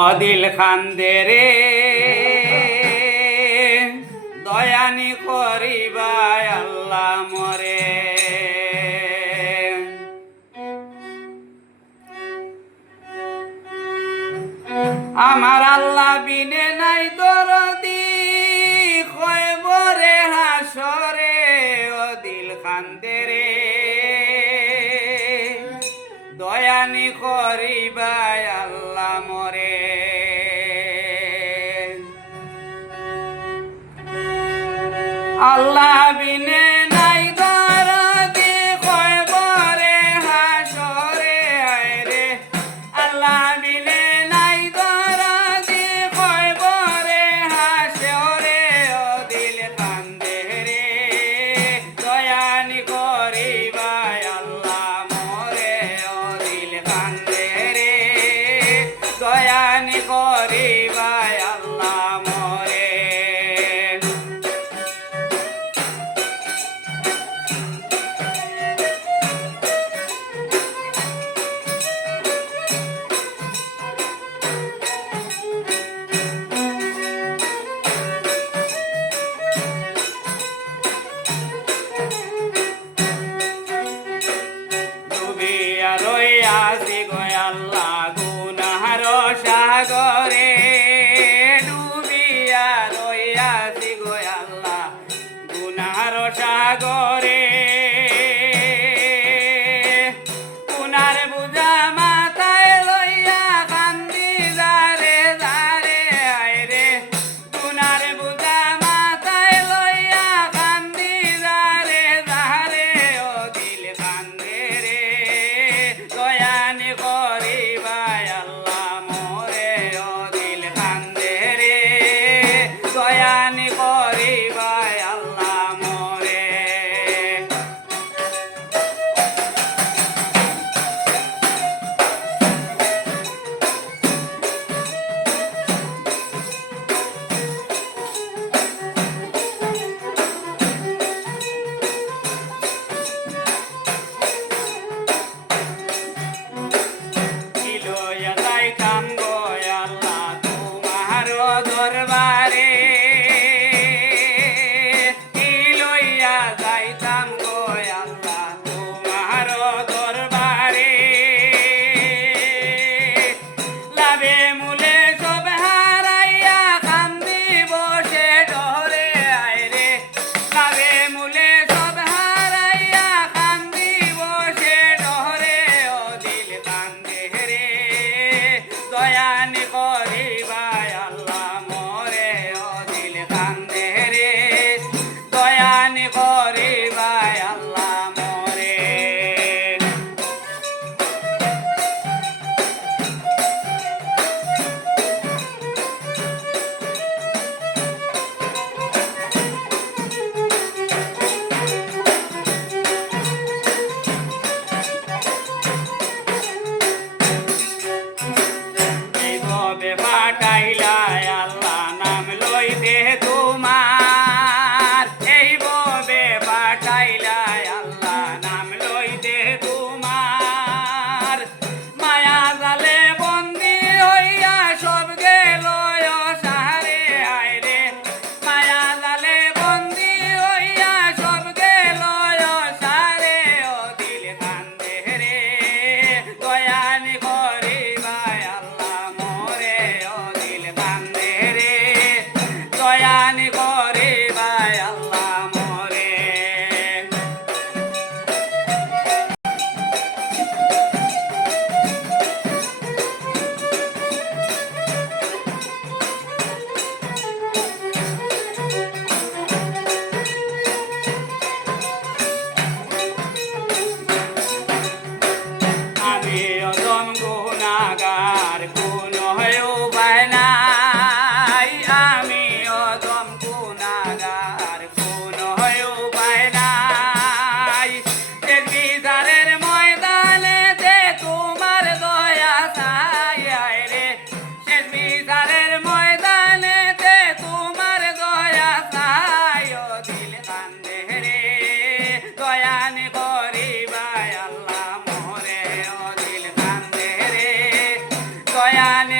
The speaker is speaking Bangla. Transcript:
অদিল খান্দে রে দয়ানি করিবাই আল্লাহ মরে। আমার আল্লাহ বিনে নাই দরদি কয়বরে হাসরে অদিল খান্দে রে দয়ানি করিবাই আল্লাহ মরে। আল্লাহ বিনে নাই দরদি কয়বরে হাসরে আয়রে আল্লাহ বিনে নাই দরদি কয়বরে হাসরে অদিল কান্দে রে দয়ানি করিবাই আল্লাহ মরে অদিল কান্দে রে দয়ানি করিবাই আল্লাহ মরে। রইয়াছি গো আল্লাহ গুনাহর সাগরে ডুবিয়া রইয়াছি গো আল্লাহ গুনাহর সাগরে। গুনার বুঝা মাথায় লইয়া কান্দি যারে যারে আইরে গুনার বুঝা মাথায় লইয়া কান্দি যারে যারে ও দিল কান্দে রে দয়ানি করিবাই আল্লাহ মরে অদিল কান্দে রে দয়ানি করিবাই আল্লাহ মরে। দরবারে কি লইয়া যাইতাম গো আল্লাহ তোমার দরবারে। লাভে মূলে সব হারাইয়া কান্দি বসে ডরে আইরে লাভে মূলে সব হারাইয়া কান্দি বসে ডরে অদিল কান্দে রে দয়ানি করিবাই আল্লাহ মরে অদিল কান্দে রে দয়ানি করিবাই আল্লাহ মরে। পাঠাইলাই আল্লাহ নাম লইতে তোমার এই ববে পাঠাইলাই আল্লাহ নাম লইতে তোমার। মায়া জালে বন্দি হইয়া সব গেল সারে আইরে মায়া জালে বন্দি হইয়া সব গেল সারে অদিল কান্দে রে দয়ানি করিবাই আল্লাহ মরে অদিল কান্দে রে দয়ানি করিবাই আল্লাহ মরে। আমি অদম গুনাহগার কোনো উপায় নাই আমি অদম গুনাহগার কোনো উপায় নাই। বিচারের ময়দানেতে তোমার দয়া চাই আইরে শেষ বিচারের ময়দানেতে তোমার দয়া চাই অদিল কান্দে রে দয়ানি করিবাই আল্লাহ মরে অদিল কান্দে রে দয়ানি